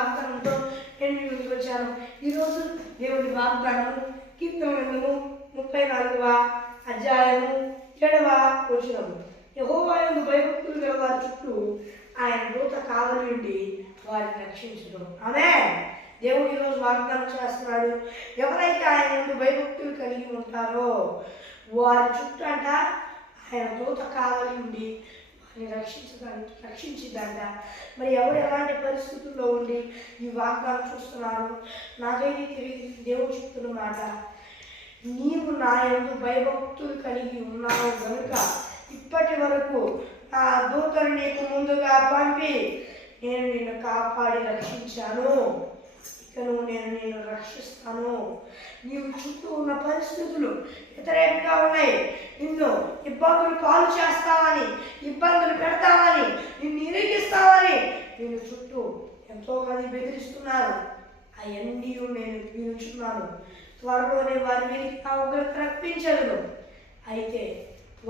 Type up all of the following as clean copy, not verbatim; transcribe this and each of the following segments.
వాగ్దానంతో నేను మీ ముందుకు వచ్చాను. ఈరోజు దేవుని వాగ్దానం కీర్తన గ్రంథము 34వ అధ్యాయము 7వ వచనము. యెహోవా యందు భయభక్తులు గల వారి చుట్టూ ఆయన దూత కావలి ఉండి వారిని రక్షించును. ఆమేన్. దేవుడు ఈరోజు వాగ్దానం చేస్తున్నాడు. ఎవరైతే ఆయన యందు భయభక్తులు కలిగి ఉంటారో వారి చుట్టూ అంట ఆయన దూత కావలి ఉండి రక్షించిద్దంట. మరి ఎవరు ఎలాంటి పరిస్థితుల్లో ఉండి ఈ వాగ్దానం చూస్తున్నారు నాకైతే తెలియదు. దేవుడు చెప్తున్న మాట, నీవు నా యందు భయభక్తులు కలిగి ఉన్నావు కనుక ఇప్పటి వరకు నా దూతను నీకు ముందుగా పంపి నేను నిన్ను కాపాడి రక్షించాను. ఇక నేను రక్షిస్తాను. నీవు చుట్టూ ఉన్న పరిస్థితులు వ్యతిరేకంగా ఉన్నాయి, నిన్ను ఇబ్బందులు పాలు చేస్తావని, ఇబ్బందులు పెడతావని, నిన్ను ఇరిగిస్తావని నిన్ను చుట్టూ ఎంతోమంది బెదిరిస్తున్నారు. అవన్నీ నేను వినుచున్నాను. త్వరలోనే వారి మీదకి నా ఉగ్రత రప్పించదును. అయితే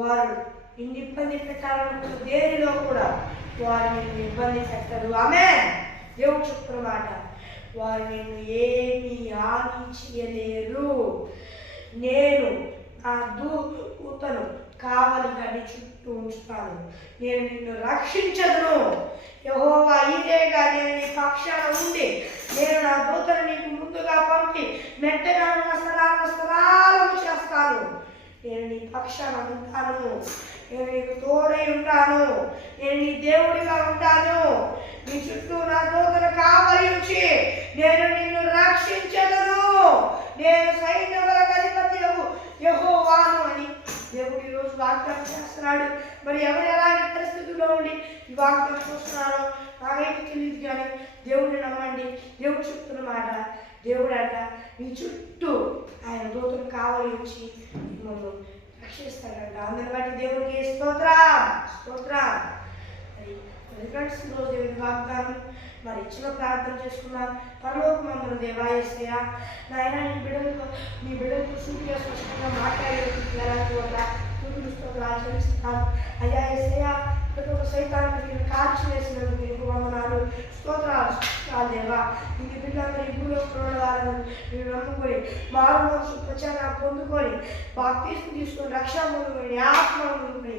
వారు నిన్ను ఇబ్బంది పెట్టాలనుకున్న దేనిలో కూడా వారు నిన్ను ఇబ్బంది పెట్టరు. ఆమేన్. దేవుడు చెప్తున్న మాట, వారు నిన్ను ఏమీ హాని చేయలేరు. నేను నా దూతను కావలి గడి చుట్టూ ఉంచుతాను. నేను నిన్ను రక్షించదును. యెహోవా ఇదేగా నేను నీ పక్షాన ఉండి నేను నా దూతను నీకు ముందుగా పంపి మెట్టగా ఉన్న స్థలాలను చేస్తాను. నేను నీ పక్షాన ఉంటాను. నేను నీకు తోడై ఉంటాను. నేను నీ దేవుడిగా ఉంటాను. నీ చుట్టూ నా దూతను కావలి ఉంచి నేను నిన్ను రక్షించదును. నేను సైన్యములకు అధిపతియగు యెహోవాను అని దేవుడు ఈరోజు వాగ్దానం చేస్తున్నాడు. మరి ఎవరు ఎలాంటి పరిస్థితుల్లో ఉండి ఈ వాగ్దానం చూస్తున్నారో నాకైతే తెలియదు, కానీ దేవుడిని నమ్మండి. దేవుడు చెప్తున్న మాట, దేవుడు అంట మీ చుట్టూ ఆయన దూతను కావలి ఉంచి మిమ్మల్ని రక్షిస్తాడంట. అందరిని బట్టి దేవునికి స్తోత్రం. మరి ఫ్రెండ్స్, ఈరోజు దేవుని వాగ్దానం మరి చిన్న ప్రార్థన చేసుకున్నాం. పరలోకమందున దేవా యేసయ్యా, నాయన నీ బిడ్డలతో సూటిగా స్పష్టంగా మాట్లాడేలాంటి వల్ల స్తోత్రాలు ఆచరిస్తున్నాను. అయ్యా యేసయ్యా, ప్రతి ఒక్క సైతాన్ని మీరు కాల్చి వేసినందుకు మీకు వందనాలు, స్తోత్రాలు దేవా. ఇది బిడ్డలందరూ ఈ భూమిలో వారిని మీరు నమ్ముకొని మారు మనసు ప్రచారం పొందుకొని బాప్తిస్మం తీసుకొని రక్షణ పొందుకొని ఆత్మ పొందుకొని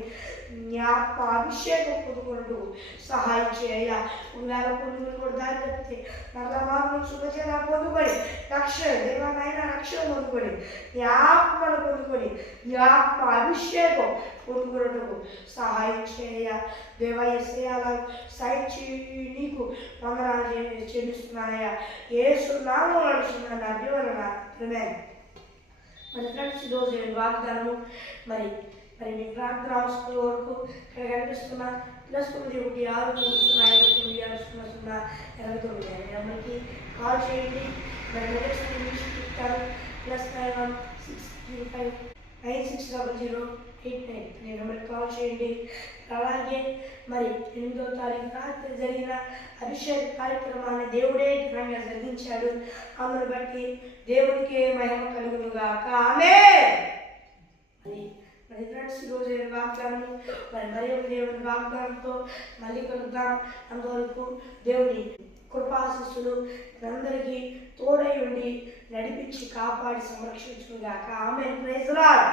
నీ ఆత్మ అభిషేకం పొందుకుంటూ సహాయం చేయ. ఉగాల పొందుకొని కూడా దారి తప్పితే మరలా మారు మనసు ప్రచారం పొందుకొని రక్షణ పొందుకొని నీ ఆత్మను పొందుకొని నీ ఆత్మ అభిషేకం పొందుకున్నట్టుకు సహాయం చేయ. దేవా యేసయ్యా, సాయించి నీకు వందనాలు చెల్లిస్తున్నాయా. యేసు నామములో నడుచున్నాను అభివరణ. మరి ఫ్రెండ్స్, ఈరోజు వాగ్దానము మరి మీ ప్రార్థన అవసరం వరకు ఇక్కడ కనిపిస్తున్న +9 6 3 0 9 6 0 89 నెంబర్కి కాల్ చేయండి. మరి చెప్తాను +91 605 960089 అనే నెంబర్కి కాల్ చేయండి. అలాగే మరి 8వ తారీఖు రాత్రి జరిగిన అభిషేక కార్యక్రమాన్ని దేవుడే ఘనంగా జరిగించాడు. అందును బట్టి దేవుడికి మహిమ కలుగునుగాక. ఆమేన్. మరి ఫ్రెండ్స్, ఈరోజు వాగ్దానం మరి ఒక దేవుని వాగ్దానంతో మళ్ళీ కలుద్దాం. అంతవరకు దేవుని కృపాశిస్సులు అందరికీ తోడై ఉండి నడిపించి కాపాడి సంరక్షించునుగాక. ఆమేన్. Praise the lord.